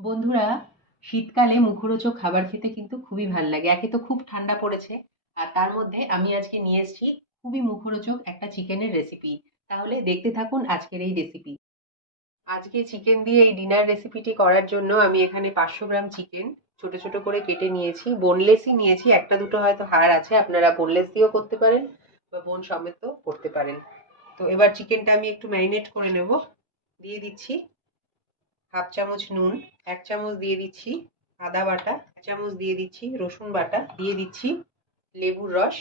বন্ধুরা, শীতকালে মুখরোচক খাবার খেতে কিন্তু খুবই ভাল লাগে। একে তো খুব ঠান্ডা পড়েছে, আর তার মধ্যে আমি আজকে নিয়ে এসেছি খুবই মুখরোচক একটা চিকেনের রেসিপি। তাহলে দেখতে থাকুন আজকের এই রেসিপি। আজকে চিকেন দিয়ে এই ডিনার রেসিপিটি করার জন্য আমি এখানে 500 গ্রাম চিকেন ছোট ছোট করে কেটে নিয়েছি। বোনলেসই নিয়েছি, একটা দুটো হয়তো হাড় আছে, আপনারা বোনলেস দিয়েও করতে পারেন বা বোন সমেতও করতে পারেন। তো এবার চিকেনটা আমি একটু ম্যারিনেট করে নেব। দিয়ে দিচ্ছি হাফ চামচ নুন, 1 চামচ দিয়ে দিচ্ছি আদা বাটা, 1 চামচ দিয়ে দিচ্ছি রসুন বাটা, দিয়ে দিচ্ছি লেবুর রস।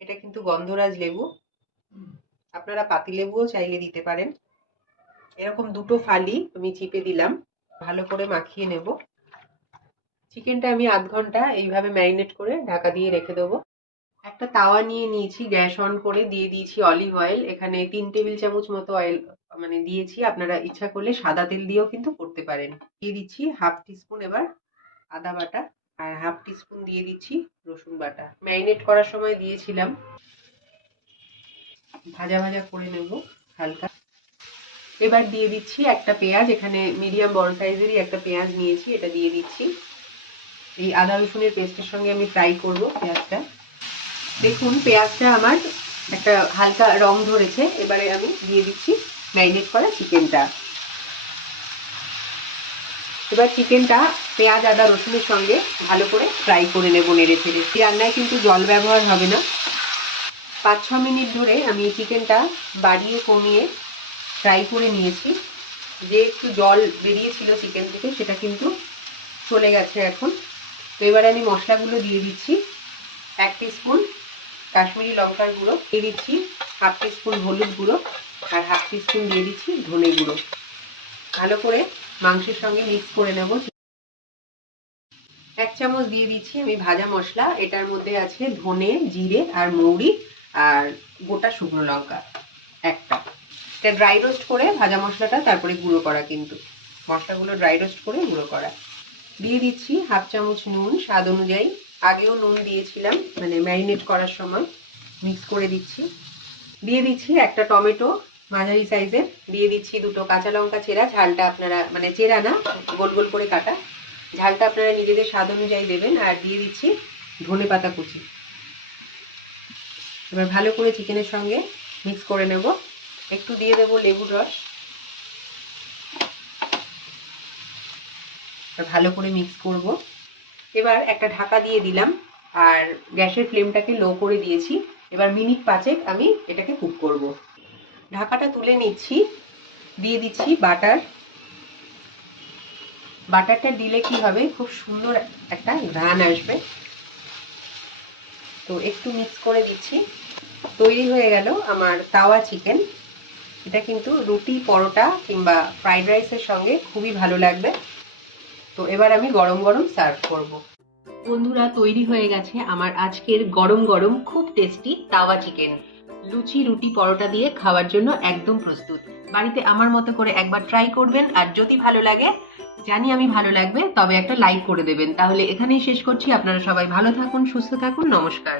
এটা কিন্তু গন্ধরাজ লেবু, আপনারা পাতি লেবুও চাইলে দিতে পারেন। এরকম দুটো ফালি আমি চিপে দিলাম, ভালো করে মাখিয়ে নেব। চিকেনটা আমি আধ ঘন্টা এইভাবে ম্যারিনেট করে ঢাকা দিয়ে রেখে দেবো। একটা তাওয়া নিয়ে নিয়েছি, গ্যাস অন করে দিয়ে দিয়েছি অলিভ অয়েল। এখানে 3 টেবিল চামচ মতো অয়েল দিয়েছি, আপনারা ইচ্ছা করলে সাদা তেল দিয়েও কিন্তু করতে পারেন। দিয়ে দিচ্ছি হাফ টিস্পুন এবার আদা বাটা, আর হাফ টিস্পুন দিয়ে দিচ্ছি রসুন বাটা। ম্যারিনেট করার সময় দিয়েছিলাম, ভাজা ভাজা করে নেব হালকা। এবার দিয়ে দিচ্ছি একটা পেঁয়াজ, এখানে মিডিয়াম বড় সাইজেরই একটা পেঁয়াজ নিয়েছি, এটা দিয়ে দিচ্ছি। এই আদা রসুনের পেস্টের সঙ্গে আমি ফ্রাই করব পেঁয়াজটা। দেখুন পেঁয়াজটা আমার একটা হালকা রং ধরেছে। এবারে আমি দিয়ে দিচ্ছি ম্যারিনেট করা চিকেনটা। এবার চিকেনটা পেঁয়াজ আদা রসুনের সঙ্গে ভালো করে ফ্রাই করে নেব নেড়ে ছেড়ে। এই রান্নায় কিন্তু জল ব্যবহার হবে না। 5-6 মিনিট ধরে আমি চিকেনটা বাড়িয়ে কমিয়ে ফ্রাই করে নিয়েছি। যে একটু জল বেরিয়েছিল চিকেন থেকে সেটা কিন্তু চলে গেছে এখন। তো এবারে আমি মশলাগুলো দিয়ে দিচ্ছি। 1 টিস্পুন কাশ্মীরি লঙ্কার গুঁড়ো দিয়ে দিচ্ছি, হাফ টিস্পুন হলুদ গুঁড়ো, আর হাফ টিস্পুন দিয়ে দিচ্ছি ধনে গুঁড়ো। ভালো করে মাংসের সঙ্গে মিক্স করে নেব। 1 চামচ দিয়ে দিচ্ছি আমি ভাজা মশলা, এটার মধ্যে আছে ধনে, জিরে আর মৌরি আর গোটা শুকনো লঙ্কা একটা। এটা ড্রাই রোস্ট করে ভাজা মশলাটা তারপরে গুঁড়ো করা, কিন্তু মশলাগুলো ড্রাই রোস্ট করে গুঁড়ো করা। দিয়ে দিচ্ছি হাফ চামচ নুন স্বাদ অনুযায়ী, আগেও নুন দিয়েছিলাম মানে ম্যারিনেট করার সময়। মিক্স করে দিচ্ছি। দিয়ে দিচ্ছি একটা টমেটো মাঝারি সাইজের, দিয়ে দিচ্ছি দুটো কাঁচা লঙ্কা চেরা, ঝালটা আপনারা মানে চেরা না, গোল গোল করে কাটা, ঝালটা আপনারা নিজেদের স্বাদ অনুযায়ী দেবেন। আর দিয়ে দিচ্ছি ধনেপাতা কুচি। এবার ভালো করে চিকেনের সঙ্গে মিক্স করে নেব। একটু দিয়ে দেবো লেবুর রস, ভালো করে মিক্স করব। এবার একটা ঢাকা দিয়ে দিলাম, আর গ্যাসের ফ্লেমটাকে লো করে দিয়েছি। এবার মিনিট 5 আমি এটাকে কুক করব। ঢাকাটা তুলে নিচ্ছি, দিয়ে দিচ্ছি বাটার। বাটারটা দিলে কি হবে, খুব সুন্দর একটা ঘ্রাণ আসবে। তো একটু মিক্স করে দিচ্ছি। তৈরি হয়ে গেল আমার তাওয়া চিকেন। এটা কিন্তু রুটি, পরোটা কিংবা ফ্রাইড রাইসের সঙ্গে খুবই ভালো লাগবে। তো এবার আমি গরম গরম সার্ভ করব। বন্ধুরা, তৈরি হয়ে গেছে আমার আজকের গরম গরম খুব টেস্টি তাওয়া চিকেন। লুচি, রুটি, পরোটা দিয়ে খাওয়ার জন্য একদম প্রস্তুত। বাড়িতে আমার মতো করে একবার ট্রাই করবেন, আর যদি ভালো লাগে, জানি আমি ভালো লাগবে, তবে একটা লাইক করে দেবেন। তাহলে এখানেই শেষ করছি। আপনারা সবাই ভালো থাকুন, সুস্থ থাকুন, নমস্কার।